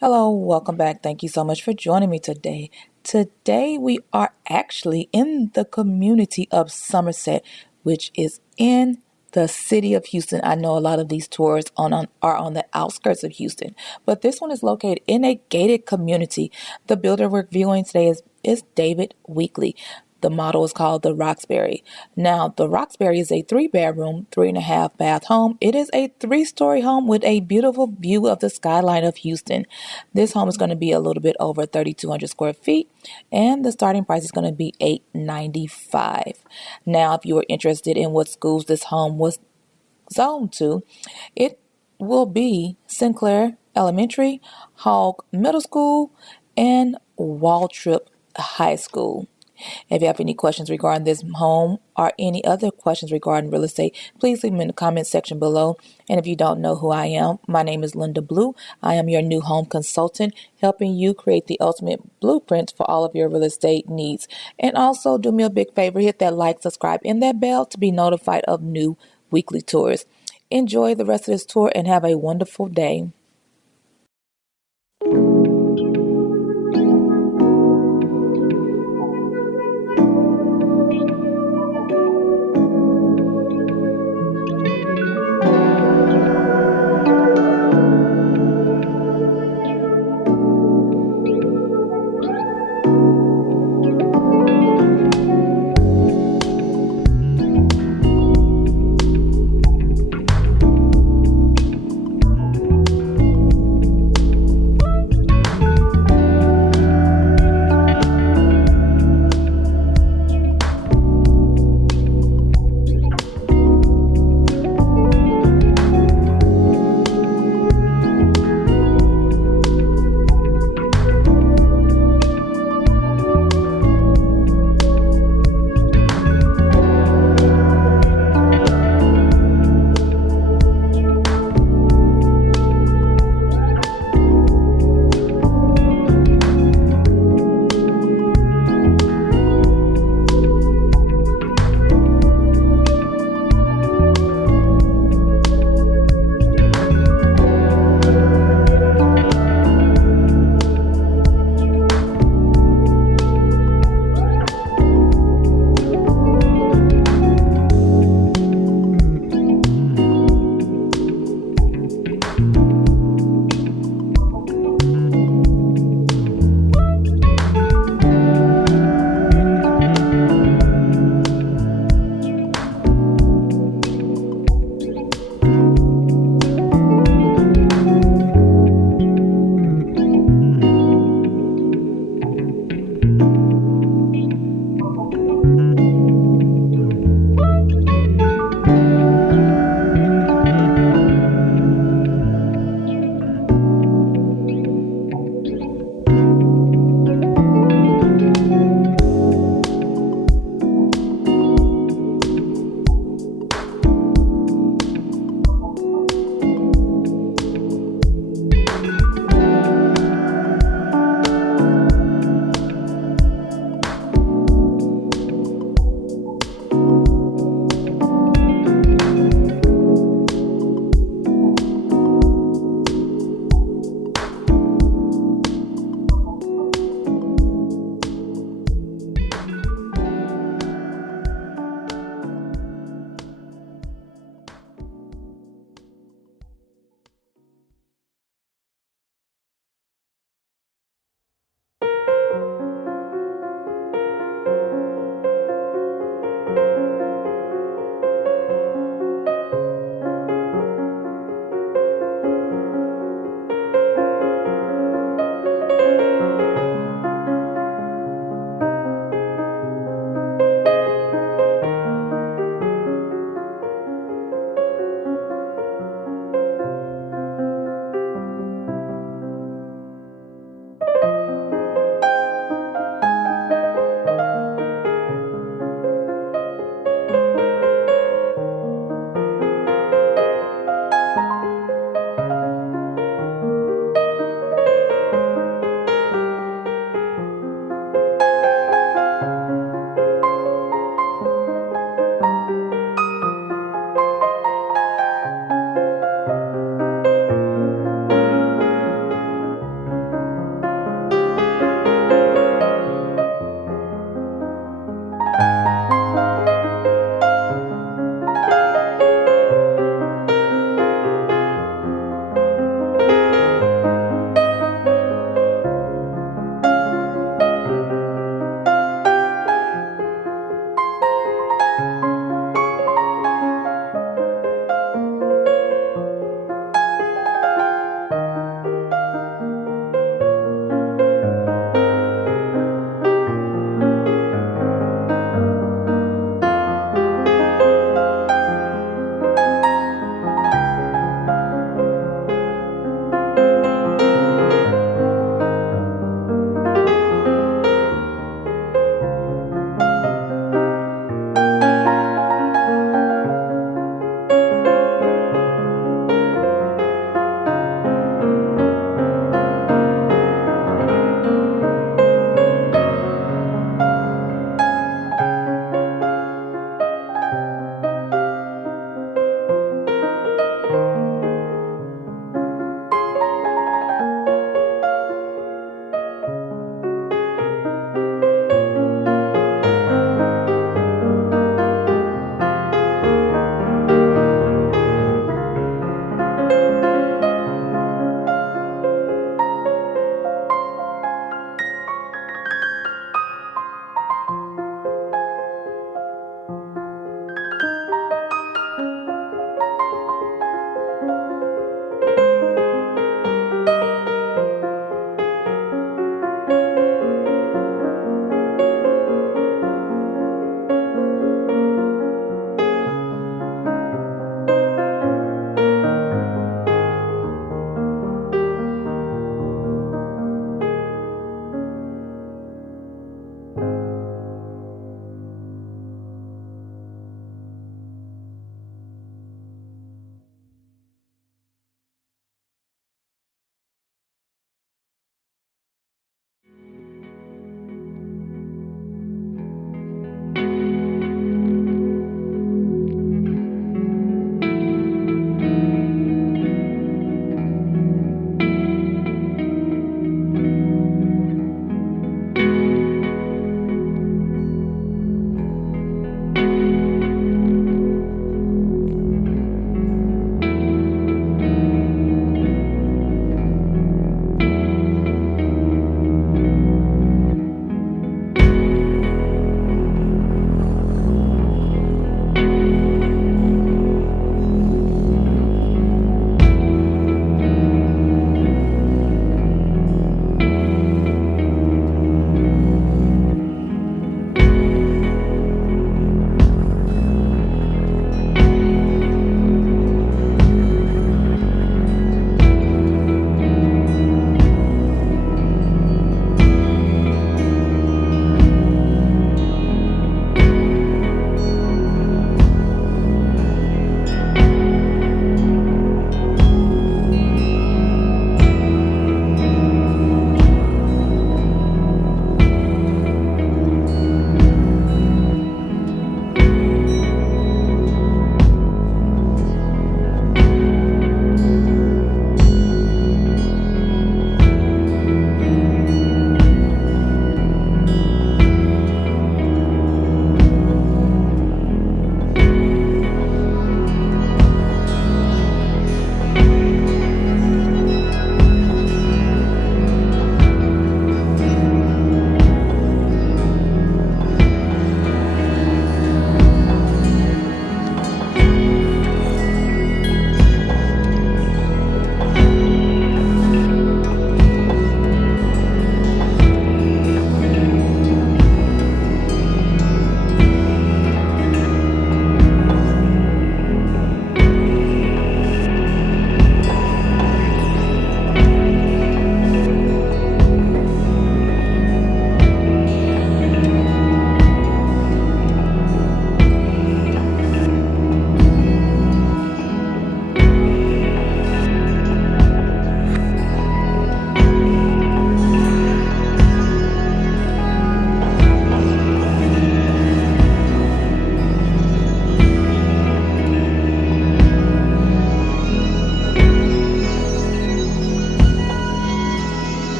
Hello, welcome back. Thank you so much for joining me today. Today we are actually in the community of Somerset, which is in the city of Houston. I know a lot of these tours are on the outskirts of Houston, but this one is located in a gated community. The builder we're viewing today is David Weekly. The model is called the Roxbury. Now, the Roxbury is a 3-bedroom, 3.5-bath home. It is a 3-story home with a beautiful view of the skyline of Houston. This home is going to be a little bit over 3,200 square feet, and the starting price is going to be $895. Now, if you are interested in what schools this home was zoned to, it will be Sinclair Elementary, Hogg Middle School, and Waltrip High School. If you have any questions regarding this home or any other questions regarding real estate, please leave them in the comment section below. And if you don't know who I am, my name is Linda Blue. I am your new home consultant, helping you create the ultimate blueprint for all of your real estate needs. And also do me a big favor, hit that like, subscribe, and that bell to be notified of new weekly tours. Enjoy the rest of this tour and have a wonderful day.